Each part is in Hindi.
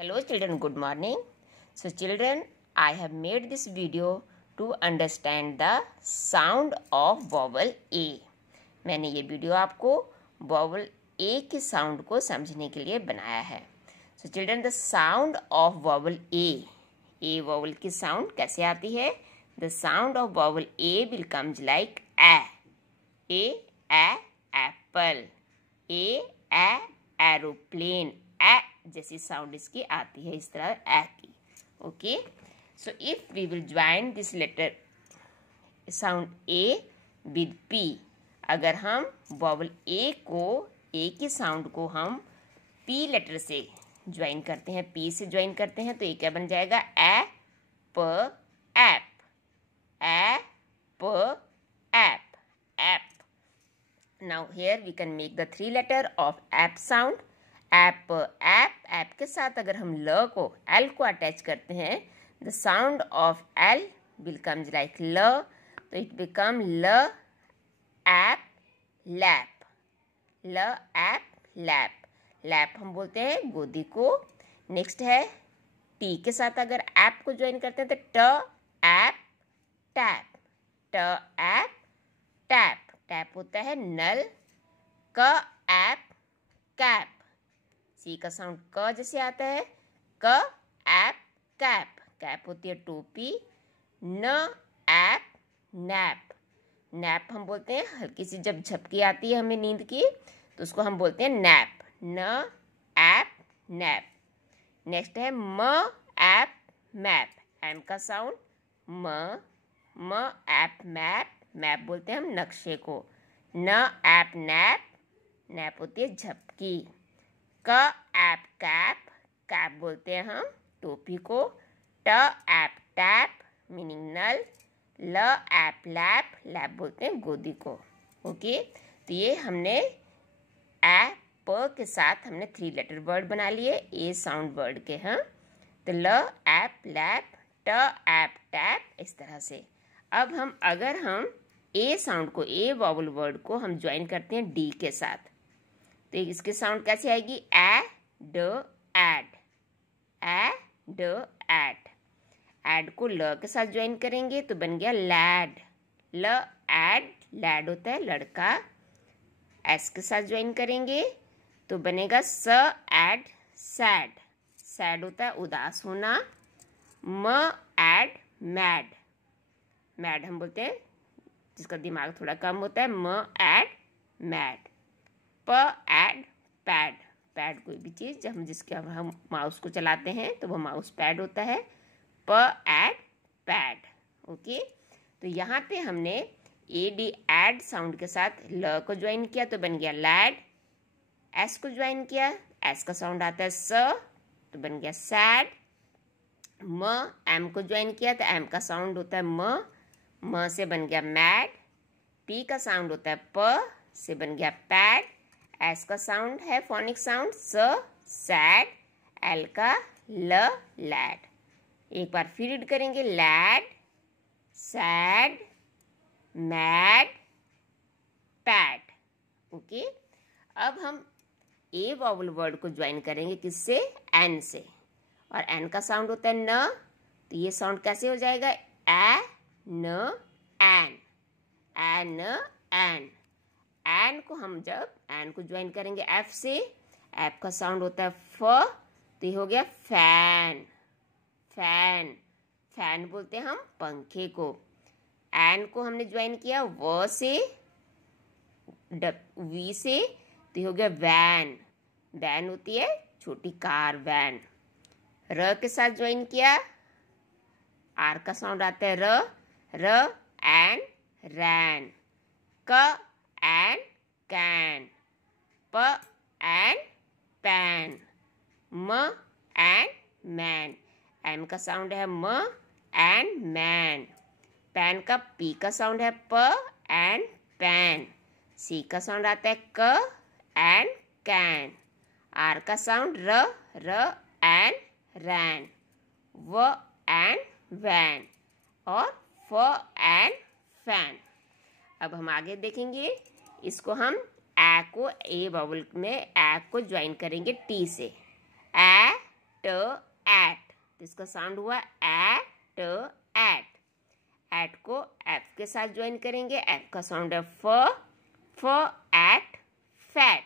Hello children, good morning. So children, I have made this video to understand the sound of vowel A. मैंने ये वीडियो आपको vowel A के साउंड को समझने के लिए बनाया है. So children, the sound of vowel A vowel की साउंड कैसे आती है? The sound of vowel A will comes like A apple, A aeroplane, जैसी साउंड इसकी आती है इस तरह ए की. Okay, so if we will join this letter sound A with P, अगर हम वॉवल ए की साउंड को हम पी लेटर से ज्वाइन करते हैं, पी से ज्वाइन करते हैं, तो ये क्या बन जाएगा? ए प एप, ए प ap, ap. Now here we can make the 3 letter of ap sound. Ap ap के साथ अगर हम ल को एल को अटैच करते हैं, the sound of L will comes like ल, तो इट बिकम ल एप लैप, ल एप लैप. लैप हम बोलते हैं गोदी को. नेक्स्ट है टी के साथ अगर एप को ज्वाइन करते हैं तो ट एप टैप, ट एप टैप. टैप होता है नल. क एप कैप, सी का साउंड क जैसे आता है, क एप कैप, कैप होती है टोपी. न एप नैप, नैप हम बोलते हैं हल्की सी जब झपकी आती है हमें नींद की, तो उसको हम बोलते हैं नैप. न एप नैप. नेक्स्ट है म एप मैप, एम का साउंड म एप मैप, मैप बोलते हैं हम नक्शे को. न एप नैप, नैप होती है झपकी. क एप कैप, कैप बोलते हैं हम टोपी को. ट एप टैप मीनिंग नल. ल एप लैप, लैप बोलते हैं गोदी को. ओके, तो ये हमने ए प के साथ हमने 3 लेटर वर्ड बना लिए ए साउंड वर्ड के. हाँ, तो ल एप लैप, ट एप टैप, इस तरह से. अब अगर हम ए साउंड को, ए वॉवल वर्ड को हम ज्वाइन करते हैं डी के साथ, तो इसकी साउंड कैसे आएगी? ए ड एड, ए ड एड. एड को ल के साथ ज्वाइन करेंगे तो बन गया लैड, ल एड लैड होता है लड़का. एस के साथ ज्वाइन करेंगे तो बनेगा स एड सैड, सैड होता है उदास होना. म एड मैड, मैड हम बोलते हैं जिसका दिमाग थोड़ा कम होता है. म एड मैड. प एड पैड, पैड कोई भी चीज़ जब जिसके हम माउस को चलाते हैं तो वो माउस पैड होता है. प एड पैड. ओके, तो यहाँ पे हमने ए डी एड साउंड के साथ ल को ज्वाइन किया तो बन गया लैड. एस को ज्वाइन किया, एस का साउंड आता है स, तो बन गया सैड. म एम को ज्वाइन किया तो एम का साउंड होता है म से बन गया मैड. पी का साउंड होता है प से बन गया पैड. एस का साउंड है फोनिक साउंड स, सैड. एल का ल लैड. एक बार फिर रीड करेंगे lad, sad, mad, pad. Okay, अब हम ए वॉवल वर्ड को ज्वाइन करेंगे किससे? एन से, और एन का साउंड होता है न, तो ये साउंड कैसे हो जाएगा? ए न एन, ए न एन. एन को हम जब एन को ज्वाइन करेंगे एफ से, एफ का साउंड होता है फ, तो ये हो गया फैन, फैन. फैन बोलते हैं हम पंखे को. एन को हमने ज्वाइन किया व से, वी से, तो ये हो गया वैन, वैन होती है छोटी कार, वैन. र के साथ ज्वाइन किया, आर का साउंड आता है र एंड रैन. क एंड कैन, प एंड पैन, म एंड मैन. एम का साउंड है म एंड मैन. पैन का पी का साउंड है प एंड पैन. सी का साउंड आता है क एंड कैन. आर का साउंड र एंड रैन. व एंड वैन, और फ एंड फैन. अब हम आगे देखेंगे, इसको हम ए को ए वॉवल में ए को ज्वाइन करेंगे टी से. ए ट एट, इसका साउंड हुआ एट एट। एट को एफ के साथ ज्वाइन करेंगे, एफ का साउंड है फ एट फैट,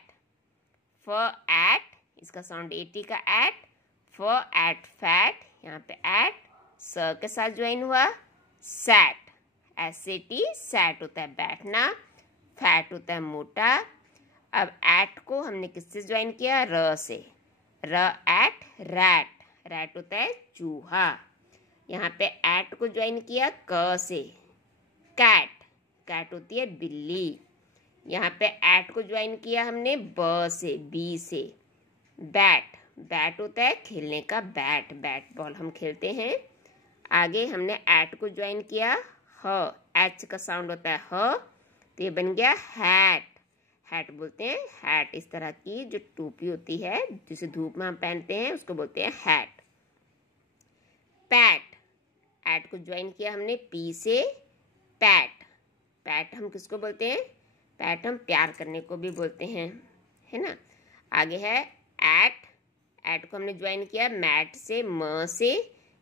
फ एट, इसका साउंड एटी का एट, फ एट फैट, यहाँ पे एट स के साथ ज्वाइन हुआ सैट, एस-ए-टी सैट होता है बैठना, फैट होता है मोटा। अब एट को हमने किससे ज्वाइन किया, र से, र एट रैट, रैट होता है चूहा। यहाँ पे एट को ज्वाइन किया क से, कैट, कैट होती है बिल्ली। यहाँ पे एट को ज्वाइन किया हमने ब से, बी से, बैट, बैट होता है खेलने का बैट, बैट बॉल हम खेलते हैं। आगे हमने एट को ज्वाइन किया ह, एच का साउंड होता है ह, तो ये बन गया हैट, हैट बोलते हैं हैट, इस तरह की जो टोपी होती है जिसे धूप में हम पहनते हैं उसको बोलते हैं हैट। पैट, एट को ज्वाइन किया हमने पी से, पैट, पैट हम किसको बोलते हैं, पैट हम प्यार करने को भी बोलते हैं, है ना। आगे है एट, एट को हमने ज्वाइन किया मैट से, म से,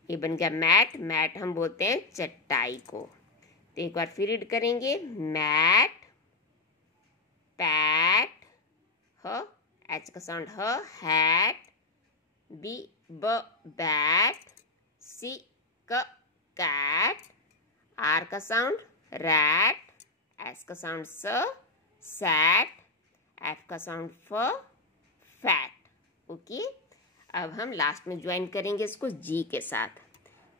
ये बन गया मैट, मैट हम बोलते हैं चटाई को। तो एक बार फिर रीड करेंगे, मैट, पैट, ह, एच का साउंड ह, हैट, बी ब बैट, सी क कैट, आर का साउंड रैट, एस का साउंड स, सैट, एफ का साउंड फ, फैट। ओके, अब हम लास्ट में ज्वाइन करेंगे इसको जी के साथ।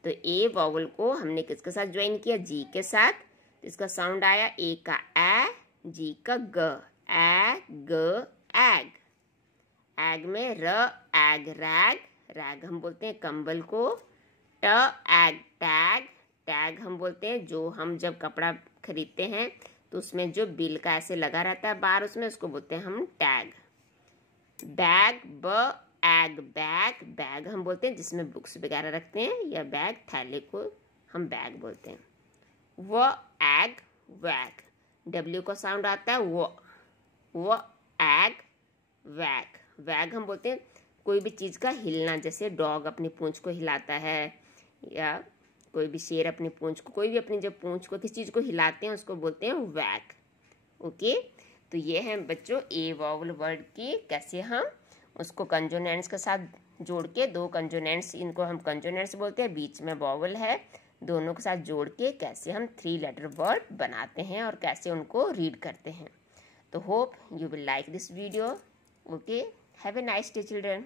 तो ए वॉवल को हमने किसके साथ ज्वाइन किया, जी के साथ, तो इसका साउंड आया ए का ए, जी का ग, ए ग एग, एग में र एग रैग, रैग हम बोलते हैं कंबल को, ट एग टैग, टैग हम बोलते हैं जो हम जब कपड़ा खरीदते हैं तो उसमें जो बिल का ऐसे लगा रहता है बाहर, उसमें उसको बोलते हैं हम टैग। बैग, ब एग बैग, बैग हम बोलते हैं जिसमें बुक्स वगैरह रखते हैं, या बैग थैले को हम बैग बोलते हैं। व एग वैग, डब्ल्यू का साउंड आता है वो एग वैग, वैग हम बोलते हैं कोई भी चीज़ का हिलना, जैसे डॉग अपनी पूंछ को हिलाता है, या कोई भी शेर अपनी पूंछ को, कोई भी अपनी जब पूंछ को किसी चीज़ को हिलाते हैं उसको बोलते हैं वैग। ओके, तो ये है बच्चों ए वॉवल वर्ड की कैसे हम उसको कंसोनेंट्स के साथ जोड़ के, दो कंसोनेंट्स, इनको हम कंसोनेंट्स बोलते हैं, बीच में वॉवल है, दोनों के साथ जोड़ के कैसे हम 3 लेटर वर्ड बनाते हैं और कैसे उनको रीड करते हैं। तो hope you will like this video. Okay, have a nice day children.